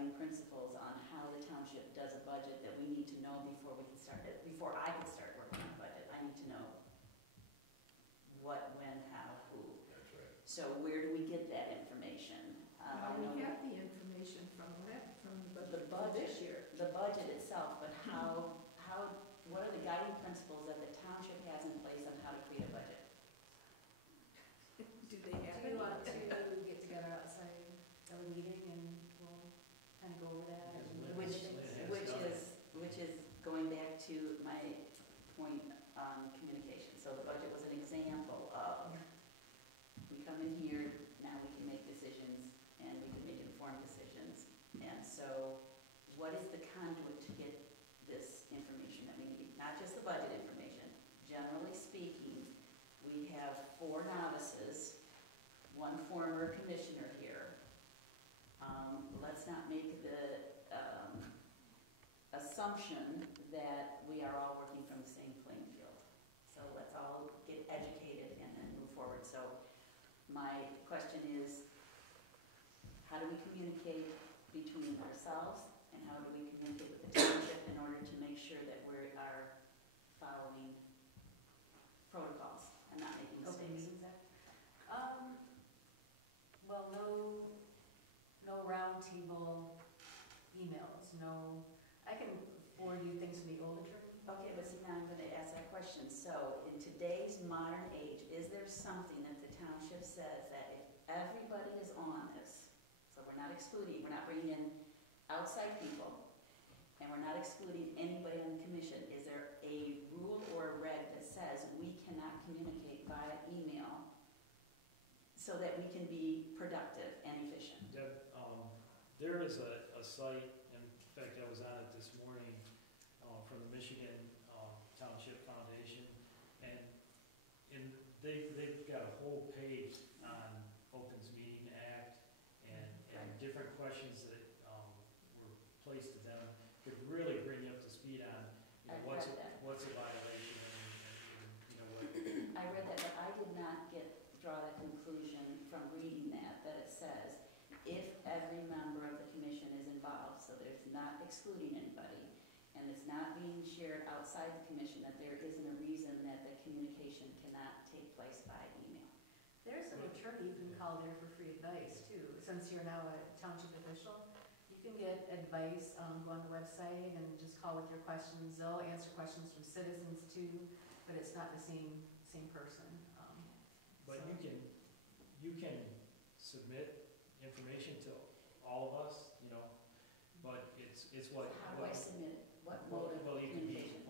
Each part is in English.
guiding principles on how the township does a budget that we need to know before we can start it, before I can start working on a budget. I need to know what, when, how, who. That's right. So where do we get that information? We have the information from the budget this year. The budget itself, but how, what are the guiding principles that the township has in place on how to create a budget? Do they have Do you want to get together outside of a meeting and we'll kind of go over that? Which is going back to my point on communication. So the budget was an example of, we come in here, now we can make decisions, and we can make informed decisions. And so what is the conduit to get this information that we need? Not just the budget information. Generally speaking, we have 4 novices, 1 former commissioner here. Let's not make the assumption that we are all working from the same playing field. So let's all get educated and then move forward. So my question is, how do we communicate between ourselves and how do we communicate with the township in order to make sure that we are following protocols and not making mistakes? Well, no round table emails, no, I can forward you things from the old attorney. Okay, but see, now I'm going to ask that question. So in today's modern age, is there something that the township says that if everybody is on this, so we're not excluding, we're not bringing in outside people, and we're not excluding anybody on the commission, is there a rule or a reg that says we cannot communicate via email so that we can be productive and efficient? Deb, there is a site, in fact I was on it this morning, from the Michigan Township Foundation, and they've got a whole page on Opens Meeting Act and different questions that were placed to them could really bring you up to speed on what's a violation and I read that, but I did not draw that conclusion from reading that it says if every member of the commission is involved, so that it's not excluding anybody, and it's not being shared outside the commission, that there isn't a reason that the communication cannot take place by email. There's an attorney you can call there for free advice too. Since you're now a township official, you can get advice, go on the website and just call with your questions. They'll answer questions from citizens too, but it's not the same person. but so. you can submit information to all of us, but it's what. How do I submit it? What mode of communication?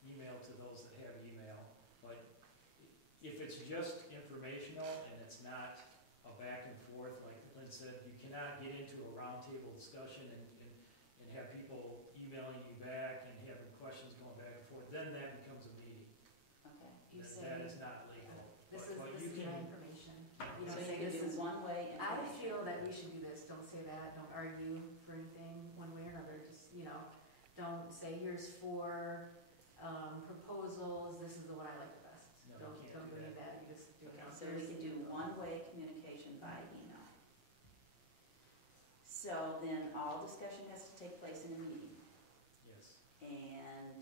Email to those that have email, but if it's just informational and it's not a back and forth, like Lynn said, you cannot get into a roundtable discussion and have people emailing you back and having questions going back and forth, then that becomes a meeting. Okay. That is not legal. This is my information. So you can do one way. I feel that we should do this. Don't say that. Don't argue for anything one way or another. Just, don't say here's 4 proposals. This is the one I like the best. No, don't believe that. You just do okay, so we can do one-way communication by email. So then all discussion has to take place in a meeting. Yes. And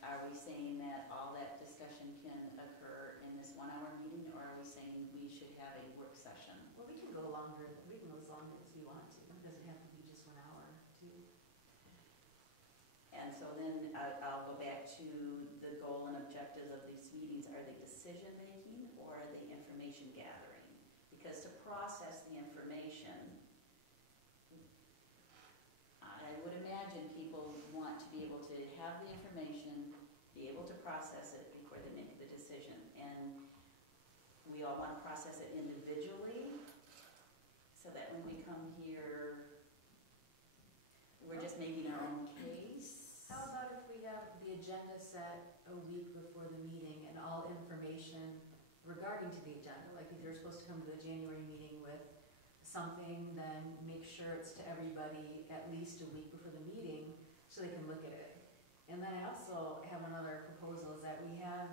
are we saying that all that discussion can occur in this 1-hour meeting, or are we saying we should have a work session? Well, we can go longer. We can go as long as we want to. It doesn't have to be just 1 hour, too. And so then I'll go back to the goal and objectives of these meetings. Are they decision-making or are they information gathering? Because to process the information, I would imagine people want to be able to have the information, be able to process it before they make the decision. And we all want to process it individually so that when we come here, we're just making our own case. How about if we have the agenda set a week before the meeting and all information regarding to the agenda, like if you're supposed to come to the January meeting with something, then make sure it's to everybody at least a week before the meeting so they can look at it. And then I also have another proposal is that we have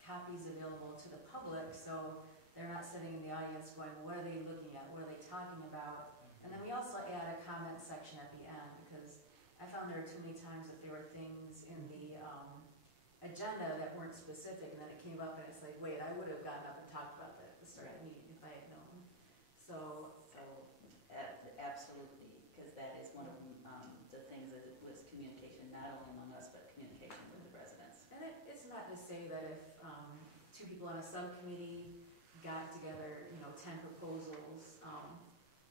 copies available to the public so they're not sitting in the audience going, what are they looking at? What are they talking about? And then we also add a comment section at the end, because I found there were too many times that there were things in the agenda that weren't specific, and then it came up and it's like, wait, I would have gotten up and talked about that at the start of the meeting if I had known. So, Absolutely, because that is one of the things that was communication, not only among us, but communication with the residents. and it's not to say that if two people on a subcommittee got together, 10 proposals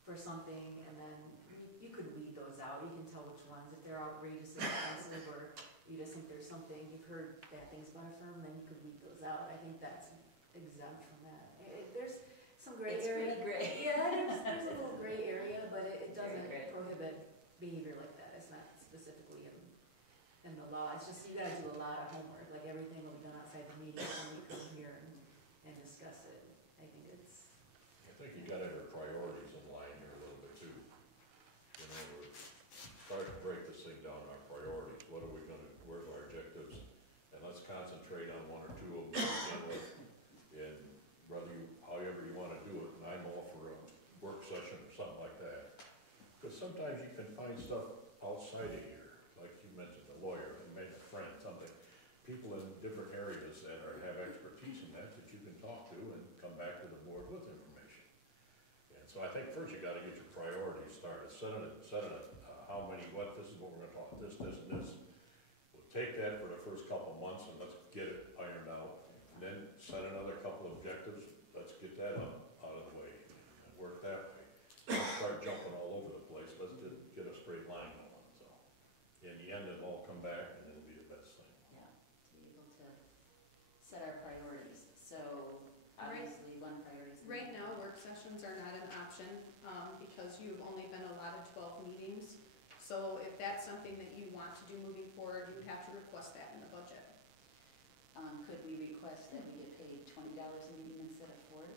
for something, and then you could weed those out. You can tell which ones, if they're outrageously expensive, or you just think there's something, you've heard bad things about a firm, then you could weed those out. I think that's exempt from that. There's some gray It's area. pretty gray. Yeah, there's a little gray area, but it doesn't Very gray. prohibit behavior like that. It's not specifically in the law. It's just you gotta do a lot of homework, like everything will be done outside the meeting, when you come here and discuss it. I think you gotta have your priorities in line here a little bit too. We're starting to break this thing down in our priorities. What are we gonna, where's our objectives? And let's concentrate on one or two of them to begin with. And however you wanna do it, and I'm all for a work session or something like that. Because sometimes you can find stuff outside of here, like you mentioned, a lawyer, and maybe a friend, something. People in different areas that have expertise in that you can talk to and come back to the board with information. And so I think first you gotta get your priorities started, set it, how many, this is what we're gonna talk, this, and this. We'll take that for the first couple months and let's get it ironed out. And then set another couple objectives, let's get that out of the way and work that way. Don't start jumping all over the place, let's just get a straight line going, so. In the end, it'll all come back and it'll be the best thing. Yeah, to be able to set our priorities. So obviously, one priority is. Right now, work sessions are not an option, because you've only been allotted 12 meetings. So if that's something that you want to do moving forward, you would have to request that in the budget. Could we request that we get paid $20 a meeting instead of $40?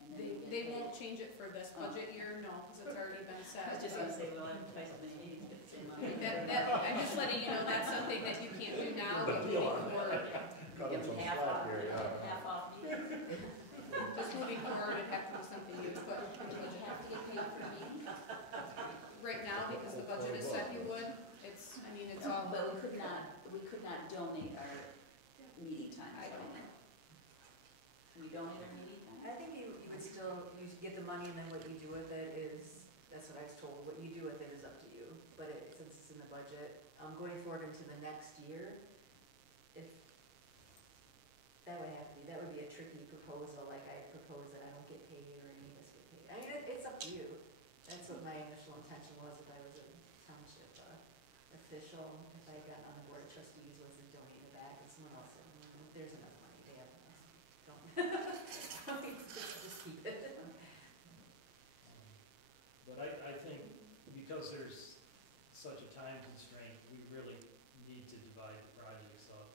And then we get They paid- won't change it for this budget year, no, because it's already been I set. was just gonna say, well, I'm twice as many meetings, get the same money. I'm just letting you know that's something that you can't do now, but moving forward, Give them half off meetings. just moving forward, it'd have to be something you would put in the Do we budget. have to get paid for meetings? Right now, because the budget is set, you would, it's all. But we could not donate our meeting time. I don't know. Can we donate our meeting time? I think you would still, you get the money, and then what you do with it is, that's what I was told, what you do with it is up to you. But since it's in the budget, going forward into the next year, if, that would be a tricky proposal, like I propose that I don't get paid or any of us get paid. I mean, it's up to you. That's what my initial intention was if I was a township official, if I got on the board of trustees, was to donate it back, and someone else said, there's enough money, they have enough, don't. Just keep it. But I think because there's such a time constraint, we really need to divide the projects up.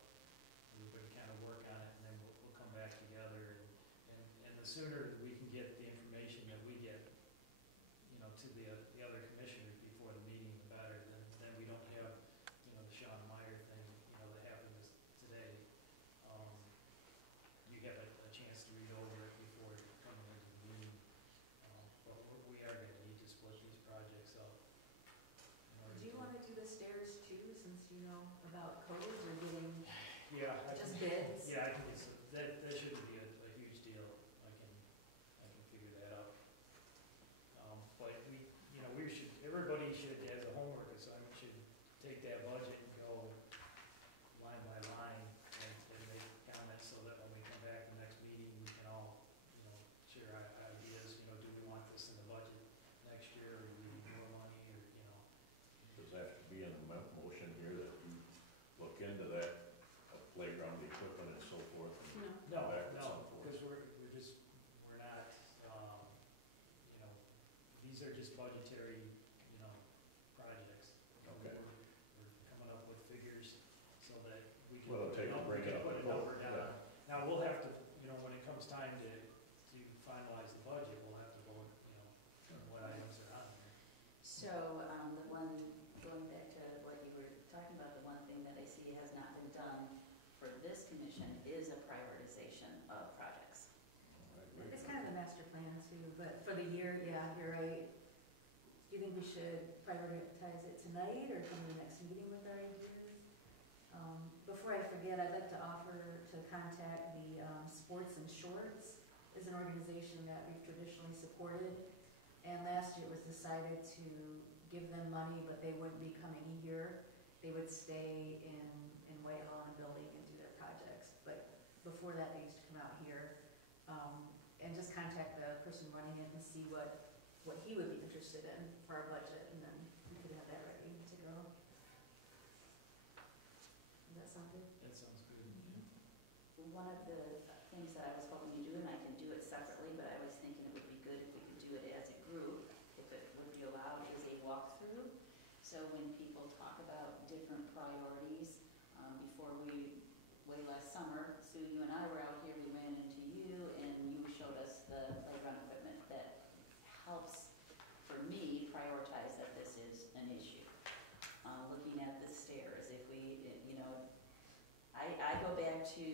Everybody kind of work on it, and then we'll come back together. And the sooner we can get the information that we get, to the other commissioners before the meeting, the better. Then we don't have, the Sean Meyer thing, that happened today. You have a chance to read over it before coming into the meeting. But we are going to need to split these projects up. Do you want to do the stairs too, since you know about codes or getting Yeah. just bids? Yeah, I think that shouldn't be a huge deal. I can figure that out. But everybody should, as a homework assignment, should take that budget and go line by line and make comments so that when we come back the next meeting, we can all, share our ideas, do we want this in the budget next year, or do we need more money, or, Does that have to be in the motion here that you look into that playground equipment and so forth? yet, I'd like to offer to contact the Sports and Shorts, is an organization that we've traditionally supported. And last year it was decided to give them money, but they wouldn't be coming here. They would stay in Whitehall in a building and do their projects. But before that, they used to come out here, and just contact the person running it and see what he would be interested in for our budget, and then we could have that ready to go. Does that sound good? That sounds good. One of the things that I was hoping to do, and I can do it separately, but I was thinking it would be good if we could do it as a group, if it would be allowed, is a walkthrough. So when people talk about different priorities, before way last summer, Sue, you and I were out here, we ran into you, and you showed us the playground equipment that helps, for me, prioritize that this is an issue. Looking at the stairs, if we, I go back to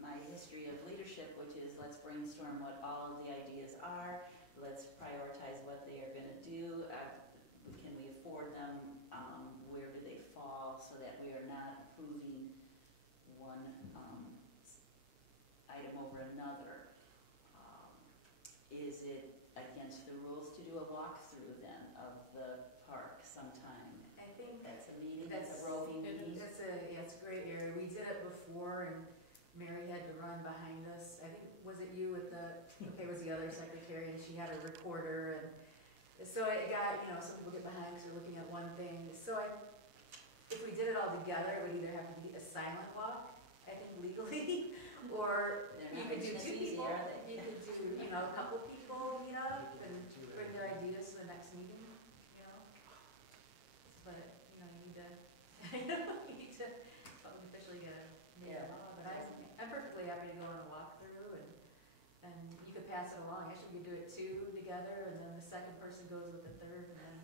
my history of leadership, which is let's brainstorm what all of the ideas are, let's prioritize what they are gonna do, can we afford them, where do they fall, so that we are not approving one item over another. Is it against the rules to do a walkthrough then of the park sometime? I think That's a meeting, that's that's a roving meeting? it's a great area. We did it before, and Mary had to run behind us. I think, was it you with it was the other secretary, and she had a recorder, and so it got, some people get behind because they're looking at one thing. So if we did it all together, it would either have to be a silent walk, I think legally, or They're you not could do making us two easy, people. are they? You could do, a couple people meet up and bring their ideas to the next meeting, But, you need to, you need to officially get a law, but I'm perfectly happy to go on a walkthrough, and you could pass it along. Actually, you could do it two together, and then the second person goes with the third, and then,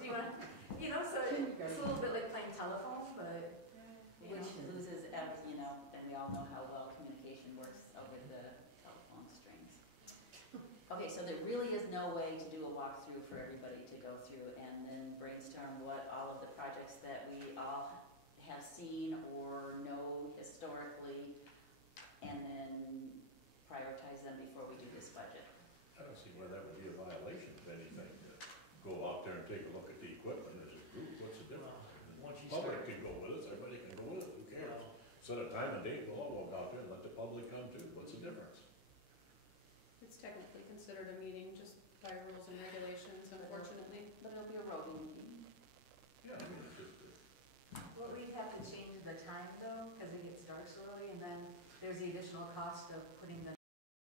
do you want, so it's a little bit like playing telephone, but. Which loses, and we all know how well communication works over the telephone strings. Okay, so there really is no way to do a walkthrough for everybody to go through and then brainstorm what all of the projects that we all have seen or know historically, and then prioritize them before we do this budget. I don't see why that would be a violation of anything, to go out there and take a look at the equipment as a group. What's the difference? Once you Public start, can go with us, everybody can go with it, who cares? well, Set a time and date, we'll all walk out there and let the public come too, what's the difference? It's technically considered a meeting just by rules and regulations, unfortunately. But it'll be a roving meeting. Yeah, I mean, it's just, Well, we'd have to change the time though, because it gets dark so early, and then there's the additional cost of putting the